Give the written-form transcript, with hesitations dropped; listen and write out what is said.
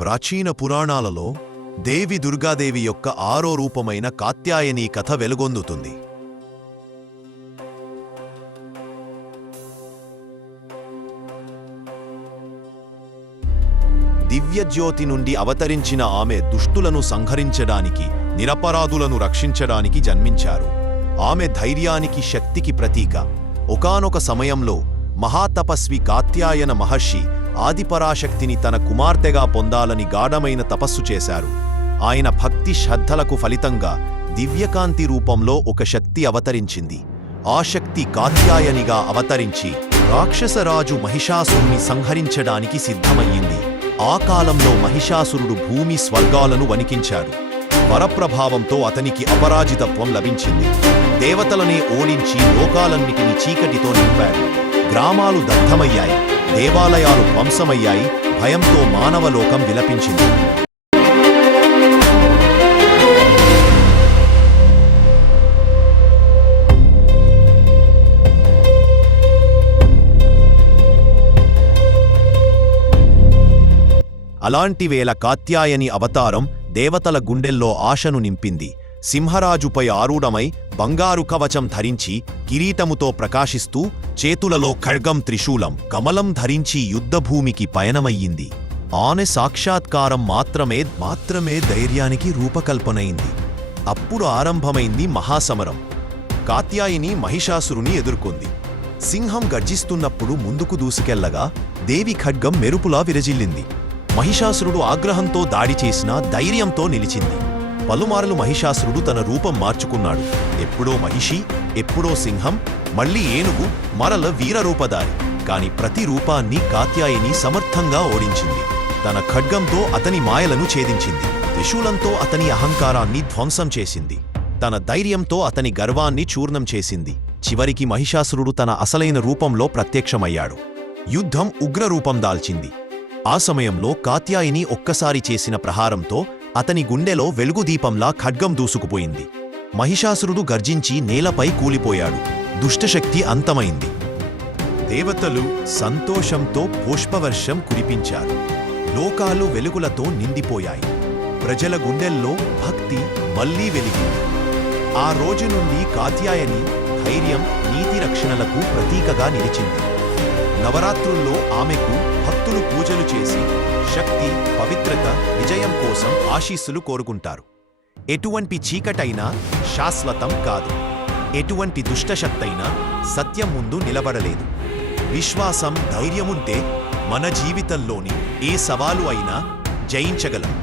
ప్రాచీన పురాణాలలో దేవి దుర్గాదేవి యొక్క 6వ రూపమైన కాత్యాయని కథ వెలుగొందుతుంది. దివ్యజ్యోతి నుండి అవతరించిన ఆమె దుష్టులను సంహరించడానికి, నిరపరాధులను రక్షించడానికి జన్మించారు. ఆమె ధైర్యానికి, శక్తికి ప్రతీక. ఒకానొక సమయంలో మహాతపస్వి కాత్యాయన మహర్షి ఆదిపరాశక్తిని తన కుమార్తెగా పొందాలని గాఢమైన తపస్సు చేశారు. ఆయన భక్తి శ్రద్ధలకు ఫలితంగా దివ్యకాంతి రూపంలో ఒక శక్తి అవతరించింది. ఆ శక్తి కాత్యాయనిగా అవతరించి రాక్షసరాజు మహిషాసురుని సంహరించడానికి సిద్ధమయ్యింది. ఆ కాలంలో మహిషాసురుడు భూమి స్వర్గాలను వణికించాడు. వరప్రభావంతో అతనికి అపరాజితత్వం లభించింది. దేవతలనే ఓడించి లోకాలన్నిటినీ చీకటితో నింపాడు. గ్రామాలు దగ్ధమయ్యాయి, దేవాలయాలు ధ్వంసమయ్యాయి. భయంతో మానవలోకం విలపించింది. అలాంటివేళ కాత్యాయని అవతారం దేవతల గుండెల్లో ఆశను నింపింది. సింహరాజుపై ఆరూఢమై బంగారు కవచం ధరించి కిరీటముతో ప్రకాశిస్తూ చేతులలో ఖడ్గం, త్రిశూలం, కమలం ధరించి యుద్ధభూమికి పయనమయ్యింది. ఆమె సాక్షాత్కారం మాత్రమే ధైర్యానికి రూపకల్పనైంది. అప్పుడు ఆరంభమైంది మహాసమరం. కాత్యాయని మహిషాసురుని ఎదుర్కొంది. సింహం గర్జిస్తున్నప్పుడు ముందుకు దూసుకెళ్లగా దేవి ఖడ్గం మెరుపులా విరజిల్లింది. మహిషాసురుడు ఆగ్రహంతో దాడి చేసినా ధైర్యంతో నిలిచింది. పలుమార్లు మహిషాసురుడు తన రూపం మార్చుకున్నాడు. ఎప్పుడో మహిషి, ఎప్పుడో సింహం, మళ్లీ ఏనుగు, మరల వీరరూపధారి. కాని ప్రతి రూపాన్ని కాత్యాయని సమర్థంగా ఓడించింది. తన ఖడ్గంతో అతని మాయలను ఛేదించింది. త్రిశూలంతో అతని అహంకారాన్ని ధ్వంసం చేసింది. తన ధైర్యంతో అతని గర్వాన్ని చూర్ణం చేసింది. చివరికి మహిషాసురుడు తన అసలైన రూపంలో ప్రత్యక్షమయ్యాడు. యుద్ధం ఉగ్రరూపం దాల్చింది. ఆ సమయంలో కాత్యాయని ఒక్కసారి చేసిన ప్రహారంతో అతని గుండెలో వెలుగుదీపంలా ఖడ్గం దూసుకుపోయింది. మహిషాసురుడు గర్జించి నేలపై కూలిపోయాడు. దుష్టశక్తి అంతమైంది. దేవతలు సంతోషంతో పుష్పవర్షం కురిపించారు. లోకాలు వెలుగులతో నిండిపోయాయి. ప్రజల గుండెల్లో భక్తి మళ్లీ వెలిగింది. ఆ రోజు నుండి కాత్యాయని ధైర్యం, నీతి రక్షణలకు ప్రతీకగా నిలిచింది. నవరాత్రుల్లో ఆమెకు భక్తులు పూజలు చేసి శక్తి, పవిత్రత, విజయం కోసం ఆశీస్సులు కోరుకుంటారు. ఎటువంటి చీకటైనా శాశ్వతం కాదు. ఎటువంటి దుష్టశక్తైనా సత్యం ముందు నిలబడలేదు. విశ్వాసం, ధైర్యముంటే మన జీవితంలోని ఏ సవాలు అయినా జయించగలం.